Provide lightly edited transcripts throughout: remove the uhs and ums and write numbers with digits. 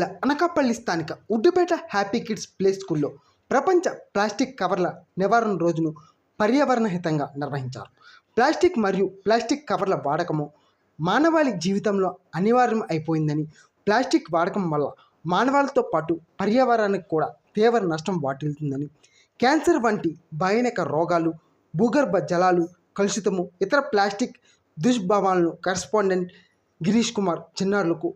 జిల్లా అనకాపల్లి స్థానిక ఉడ్డుపేట happy kids play స్కూల్లో ప్రపంచ ప్లాస్టిక్ కవర్ల నివారణ రోజును పర్యావరణ హితంగా నిర్వహించారు. ప్లాస్టిక్ మరియు ప్లాస్టిక్ కవర్ల వాడకము మానవాళి జీవితంలో అనివార్యం అయిపోయిందని, ప్లాస్టిక్ వాడకం వల్ల మానవాళితో పాటు పర్యావరణానికి కూడా తీవ్ర నష్టం వాటిల్లుతుందని, క్యాన్సర్ వంటి భయానక రోగాలు, భూగర్భ జలాలు కలుషితము, ఇతర ప్లాస్టిక్ దుష్ప్రభావాలను కరెస్పాండెంట్ గిరీష్ కుమార్ చిన్నారులకు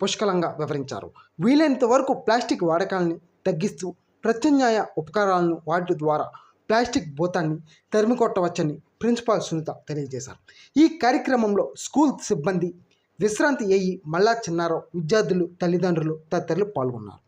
పుష్కలంగా వివరించారు. వీలైనంత వరకు ప్లాస్టిక్ వాడకాన్ని తగ్గిస్తూ ప్రత్యామ్నాయ ఉపకరణాలను వాటి ద్వారా ప్లాస్టిక్ భూతాన్ని తరిమికొట్టవచ్చని ప్రిన్సిపాల్ సునీత తెలియజేశారు. ఈ కార్యక్రమంలో స్కూల్ సిబ్బంది, విశ్రాంతి ఏఈ మల్లా చిన్నారావు, విద్యార్థులు, తల్లిదండ్రులు తదితరులు పాల్గొన్నారు.